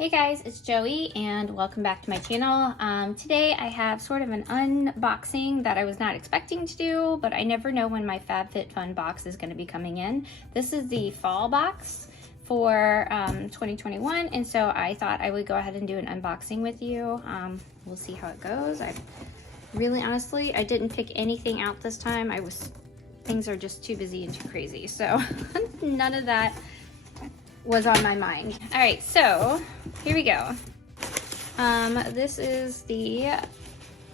Hey guys, it's Joey and welcome back to my channel. Today I have sort of an unboxing that I was not expecting to do, but I never know when my Fab Fit Fun box is going to be coming in. This is the fall box for 2021, and so I thought I would go ahead and do an unboxing with you. We'll see how it goes. I really honestly, I didn't pick anything out this time. Things are just too busy and too crazy, so none of that was on my mind. All right, so here we go. This is the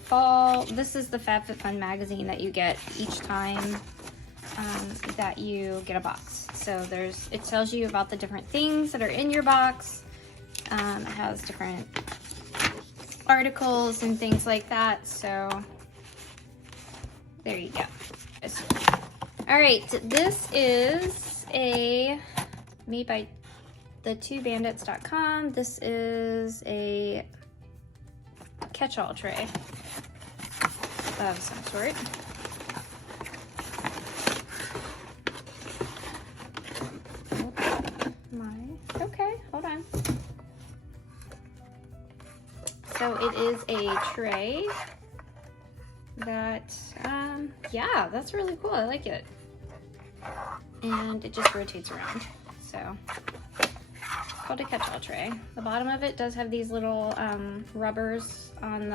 Fab Fit Fun magazine that you get each time that you get a box. So it tells you about the different things that are in your box. It has different articles and things like that. So there you go. All right, this is made by the2bandits.com. This is a catch-all tray of some sort. Okay, hold on. So it is a tray that, yeah, that's really cool. I like it. And it just rotates around. So called a catch-all tray. The bottom of it does have these little rubbers on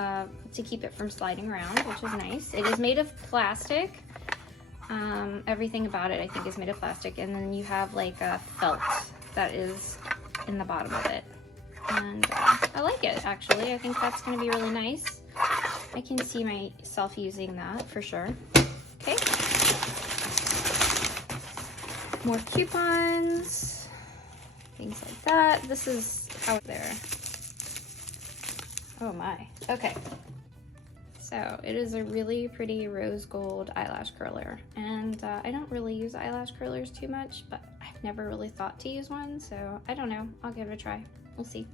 to keep it from sliding around, which is nice. It is made of plastic. Everything about it I think is made of plastic, and then you have like a felt that is in the bottom of it. And I like it actually. I think that's going to be really nice. I can see myself using that for sure. Okay. More coupons, things like that. This is how there. Oh my. Okay. So it is a really pretty rose gold eyelash curler. And I don't really use eyelash curlers too much, but I've never really thought to use one. So I don't know. I'll give it a try. We'll see.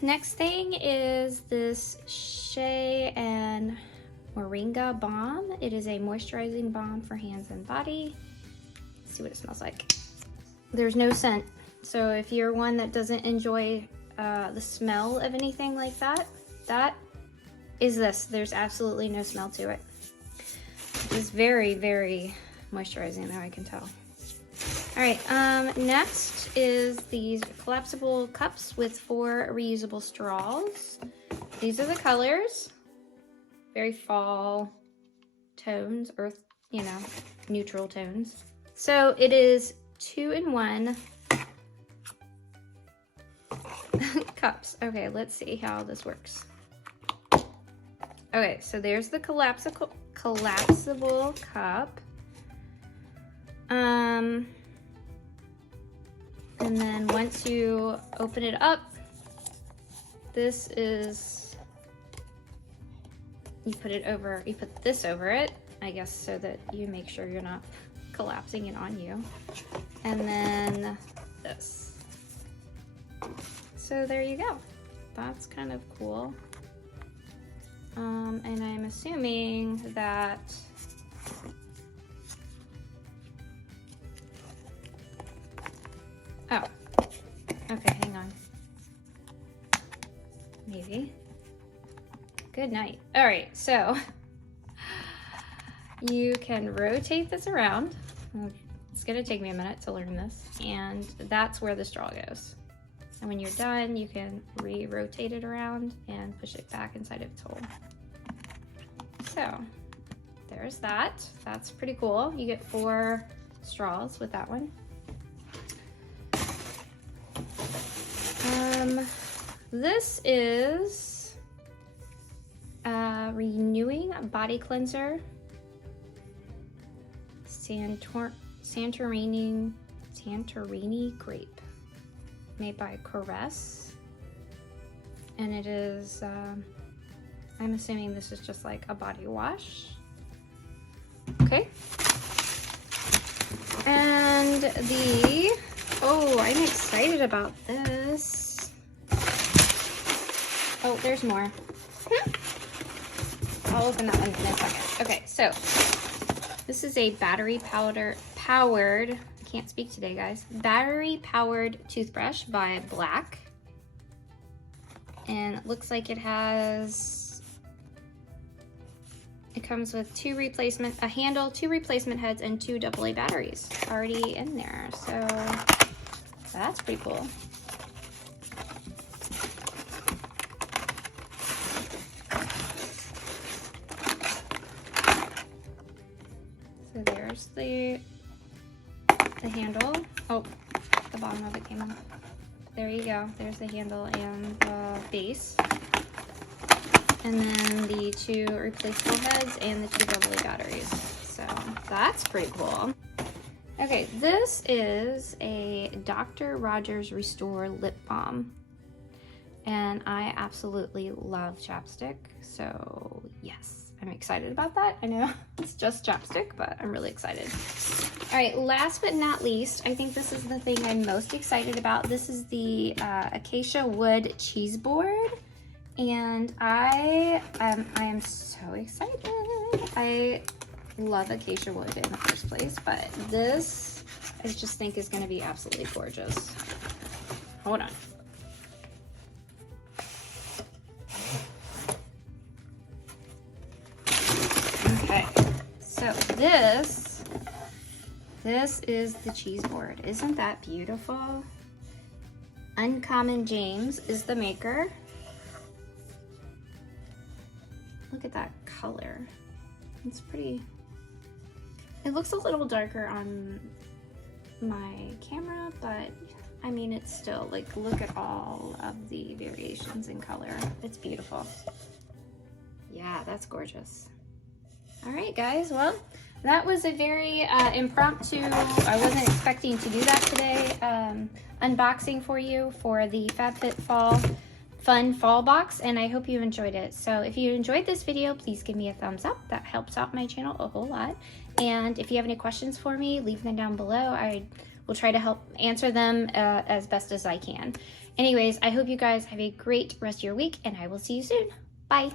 Next thing is this Shea and Moringa Balm. It is a moisturizing balm for hands and body. Let's see what it smells like. There's no scent, so if you're one that doesn't enjoy the smell of anything like that, that is this. There's absolutely no smell to it. It's very, very moisturizing though, I can tell. All right, next is these collapsible cups with 4 reusable straws. These are the colors. Very fall tones, earth, neutral tones. So it is 2-in-1 cups. Okay, let's see how this works. Okay, so there's the collapsible cup. And then once you open it up, this is, you put this over it, I guess, so that you make sure you're not collapsing it on you. And then this. So there you go. That's kind of cool. And I'm assuming that oh, okay, hang on. Maybe. Good night. All right, so you can rotate this around. It's gonna take me a minute to learn this, and that's where the straw goes. And when you're done, you can re-rotate it around and push it back inside of its hole. So there's that. That's pretty cool. You get 4 straws with that one. This is renewing body cleanser, Santorini grape, made by Caress, and it is I'm assuming this is just like a body wash. Okay. And I'm excited about this. Oh, there's more. I'll open that one in a second. Okay, so This is a battery powered, I can't speak today, guys. Battery powered toothbrush by Black. And it looks like it comes with a handle, 2 replacement heads, and 2 AA batteries already in there. So that's pretty cool. So there's the handle. Oh, the bottom of it came off. There you go. There's the handle and the base. And then the 2 replaceable heads and the 2 AA batteries. So that's pretty cool. Okay, this is a Dr. Rogers Restore Lip Balm. And I absolutely love chapstick. So yes, I'm excited about that. I know it's just chapstick, but I'm really excited. All right, last but not least, I think this is the thing I'm most excited about. This is the Acacia Wood Cheese Board. And I am so excited. I love Acacia wood in the first place, but this I just think is going to be absolutely gorgeous. Hold on. Okay, so this is the cheese board. Isn't that beautiful? Uncommon James is the maker. Look at that color. It's pretty. It looks a little darker on my camera, but I mean, it's still like, look at all of the variations in color. It's beautiful. Yeah, that's gorgeous. All right, guys. Well, that was a very impromptu, I wasn't expecting to do that today, unboxing for you for the Fab Fit Fun Fall box, and I hope you enjoyed it. So if you enjoyed this video, please give me a thumbs up. That helps out my channel a whole lot. And if you have any questions for me, leave them down below. I will try to help answer them as best as I can. Anyways, I hope you guys have a great rest of your week, and I will see you soon. Bye.